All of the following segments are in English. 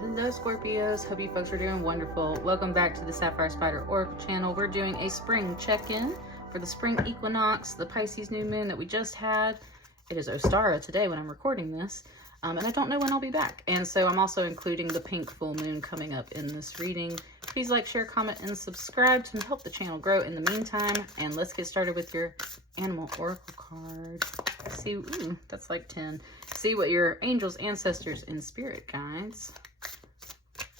Hello Scorpios, hope you folks are doing wonderful. Welcome back to the Sapphire Spider Oracle channel. We're doing a spring check-in for the spring equinox, the Pisces new moon that we just had. It is Ostara today when I'm recording this, and I don't know when I'll be back. And so I'm also including the pink full moon coming up in this reading. Please like, share, comment, and subscribe to help the channel grow in the meantime. And let's get started with your animal oracle card. See, ooh, that's like 10. See what your angels, ancestors, and spirit guides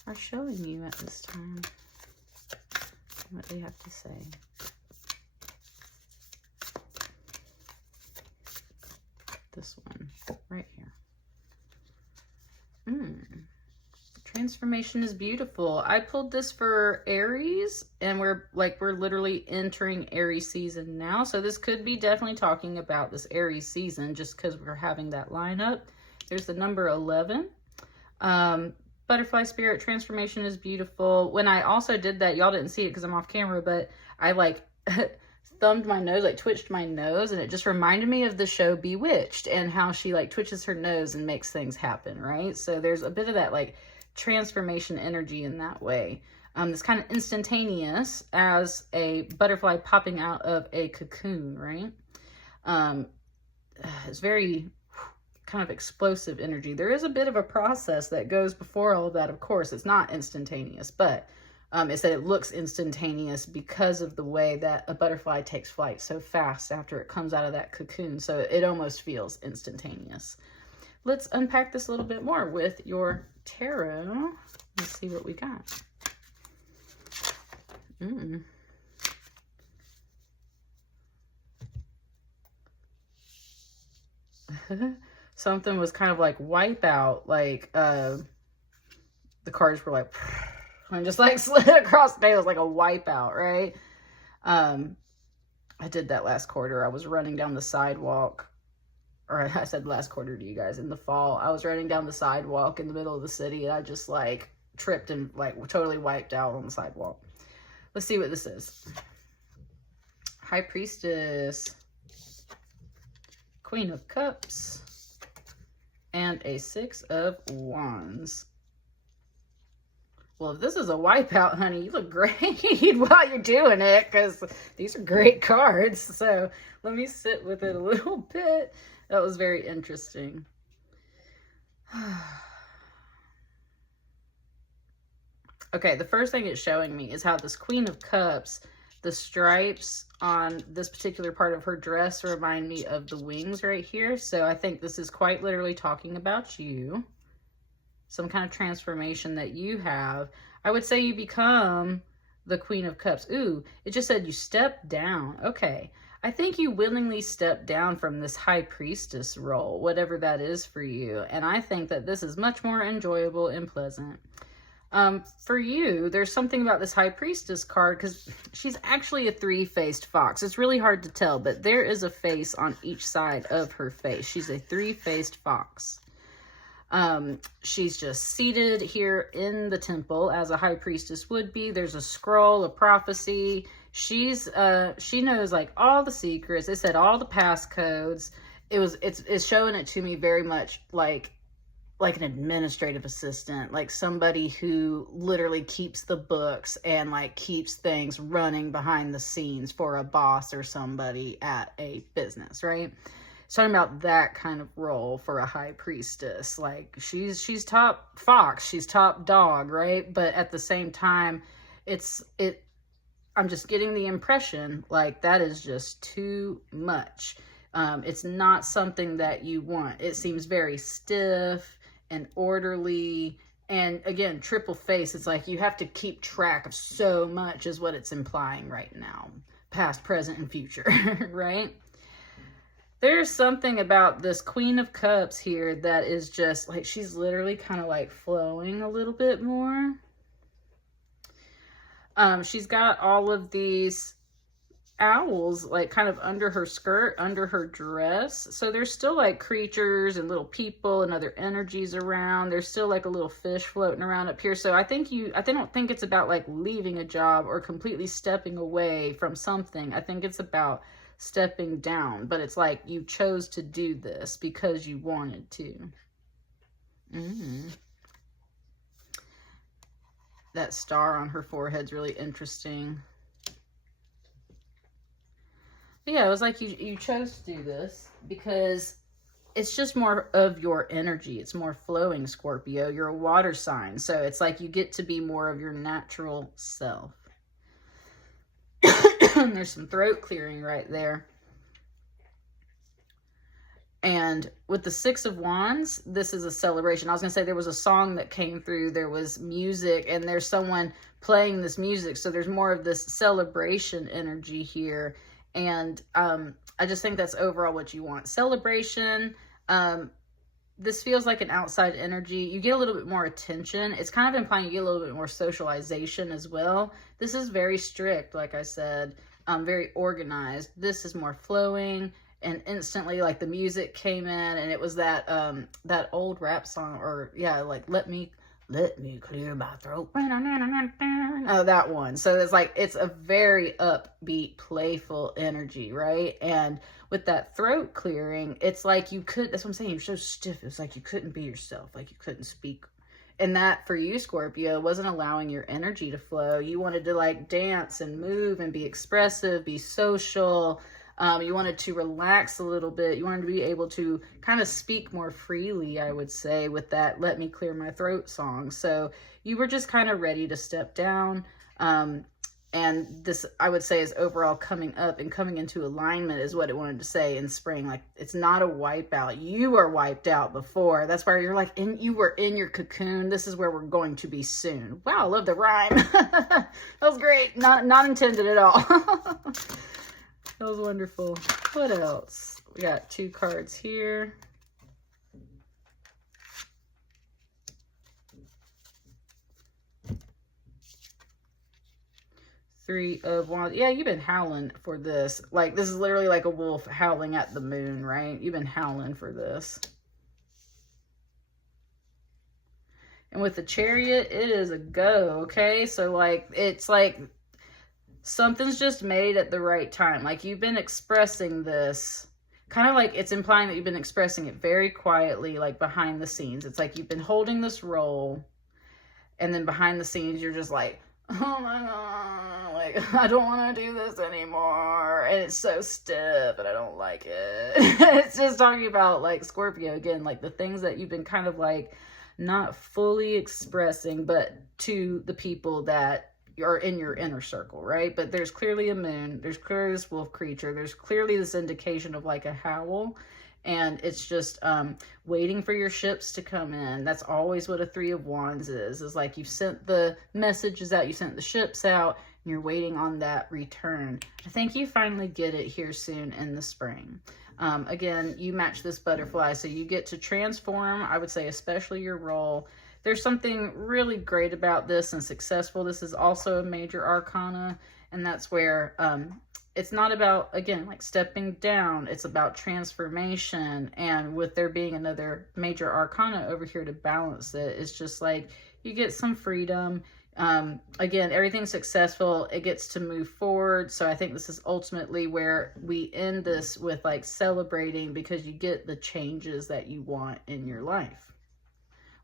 are showing you at this time. What they have to say. This one right here. Transformation is beautiful. I pulled this for Aries, and we're literally entering Aries season now. So this could be definitely talking about this Aries season just because we're having that lineup. There's the number 11. Butterfly spirit transformation is beautiful. When I also did that, y'all didn't see it because I'm off camera, but I like thumbed my nose, like twitched my nose, and it just reminded me of the show Bewitched and how she like twitches her nose and makes things happen, right? So there's a bit of that like transformation energy in that way. It's kind of instantaneous as a butterfly popping out of a cocoon, right? It's very kind of explosive energy. There is a bit of a process that goes before all of that. Of course, it's not instantaneous, but it said it looks instantaneous because of the way that a butterfly takes flight so fast after it comes out of that cocoon. So it almost feels instantaneous. Let's unpack this a little bit more with your tarot. Let's see what we got. Something was kind of like Wipeout, like the cards were like and just like slid across the day. It was like a Wipeout, right? I did that last quarter. I was running down the sidewalk, or I said last quarter to you guys, in the fall. I was running down the sidewalk in the middle of the city, and I just like tripped and like totally wiped out on the sidewalk. Let's see what this is. High Priestess, Queen of Cups, and a 6 of Wands. Well, if this is a Wipeout, honey, you look great while you're doing it, because these are great cards. So let me sit with it a little bit. That was very interesting. Okay, the first thing it's showing me is how this Queen of Cups, the stripes on this particular part of her dress remind me of the wings right here. So I think this is quite literally talking about you. Some kind of transformation that you have. I would say you become the Queen of Cups. Ooh, it just said you step down. Okay. I think you willingly step down from this High Priestess role, whatever that is for you. And I think that this is much more enjoyable and pleasant. For you, there's something about this High Priestess card because she's actually a 3-faced fox. It's really hard to tell, but there is a face on each side of her face. She's a 3-faced fox. She's just seated here in the temple as a high priestess would be. There's a scroll, a prophecy. She knows like all the secrets. It said all the passcodes. It's showing it to me very much like an administrative assistant, like somebody who literally keeps the books and like keeps things running behind the scenes for a boss or somebody at a business, right? It's talking about that kind of role for a high priestess. Like she's top fox, she's top dog, right? But at the same time, I'm just getting the impression like that is just too much. It's not something that you want. It seems very stiff and orderly. And again, triple face. It's like you have to keep track of so much is what it's implying right now. Past, present, and future, right? There's something about this Queen of Cups here that is just like, she's literally kind of like flowing a little bit more. She's got all of these owls like kind of under her skirt, under her dress. So there's still like creatures and little people and other energies around. There's still like a little fish floating around up here. So I don't think it's about like leaving a job or completely stepping away from something. I think it's about stepping down, but it's like you chose to do this because you wanted to. that star on her forehead's really interesting. But yeah, it was like you chose to do this because it's just more of your energy. It's more flowing, Scorpio. You're a water sign. So it's like you get to be more of your natural self. There's some throat clearing right there. And with the Six of Wands, this is a celebration. I was going to say there was a song that came through. There was music and there's someone playing this music. So there's more of this celebration energy here. And I just think that's overall what you want. Celebration. This feels like an outside energy. You get a little bit more attention. It's kind of implying you get a little bit more socialization as well. This is very strict, like I said, very organized. This is more flowing, and instantly, like, the music came in, and it was that that old rap song, or yeah, like let me clear my throat. Oh, that one. So it's like, it's a very upbeat, playful energy, right? And with that throat clearing, it's like you could, that's what I'm saying, you're so stiff. It's like you couldn't be yourself, like you couldn't speak. And that for you, Scorpio, wasn't allowing your energy to flow. You wanted to like dance and move and be expressive, be social. You wanted to relax a little bit. You wanted to be able to kind of speak more freely, I would say, with that Let Me Clear My Throat song. So you were just kind of ready to step down. And this, I would say, is overall coming up and coming into alignment is what it wanted to say in spring. Like, it's not a wipeout. You were wiped out before. That's where you're like, you were in your cocoon. This is where we're going to be soon. Wow, I love the rhyme. That was great. Not intended at all. That was wonderful. What else? We got 2 cards here. Three of Wands. Yeah, you've been howling for this. Like, this is literally like a wolf howling at the moon, right? You've been howling for this. And with the Chariot, it is a go, okay? So, like, it's like something's just made at the right time. Like, you've been expressing this, kind of like it's implying that you've been expressing it very quietly, like behind the scenes. It's like you've been holding this role, and then behind the scenes, you're just like, oh my God, like, I don't want to do this anymore. And it's so stiff, and I don't like it. It's just talking about, like, Scorpio, again, like the things that you've been kind of like not fully expressing, but to the people that are in your inner circle, right? But there's clearly a moon, there's clearly this wolf creature, there's clearly this indication of like a howl, and it's just waiting for your ships to come in. That's always what a 3 of Wands is like you've sent the messages out, you sent the ships out, and you're waiting on that return. I think you finally get it here soon in the spring. Again, you match this butterfly, so you get to transform, I would say, especially your role. There's something really great about this and successful. This is also a major arcana, and that's where it's not about, again, like stepping down. It's about transformation, and with there being another major arcana over here to balance it, it's just like you get some freedom. Again, everything's successful. It gets to move forward. So I think this is ultimately where we end this with like celebrating, because you get the changes that you want in your life,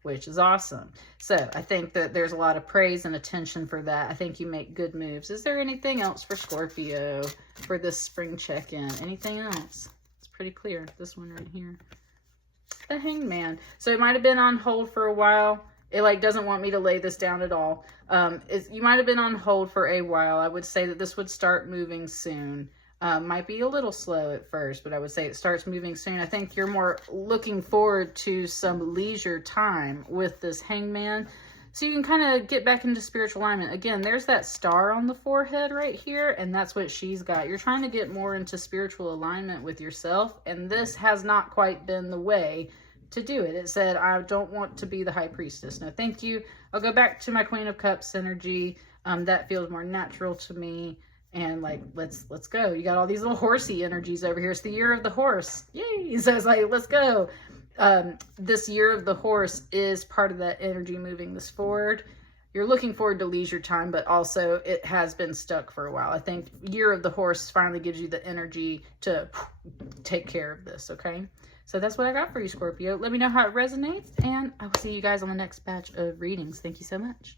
which is awesome. So I think that there's a lot of praise and attention for that. I think you make good moves. Is there anything else for Scorpio for this spring check-in? Anything else? It's pretty clear. This one right here. The Hanged Man. So it might have been on hold for a while. It like doesn't want me to lay this down at all. You might have been on hold for a while. I would say that this would start moving soon. Might be a little slow at first, but I would say it starts moving soon. I think you're more looking forward to some leisure time with this Hangman, so you can kind of get back into spiritual alignment. Again, there's that star on the forehead right here, and that's what she's got. You're trying to get more into spiritual alignment with yourself, and this has not quite been the way to do it. It said, I don't want to be the High Priestess. No, thank you. I'll go back to my Queen of Cups energy. That feels more natural to me. And like, let's go. You got all these little horsey energies over here. It's the year of the horse. Yay. So it's like, let's go. This year of the horse is part of that energy moving this forward. You're looking forward to leisure time, but also it has been stuck for a while. I think year of the horse finally gives you the energy to take care of this, okay? So that's what I got for you, Scorpio. Let me know how it resonates, and I will see you guys on the next batch of readings. Thank you so much.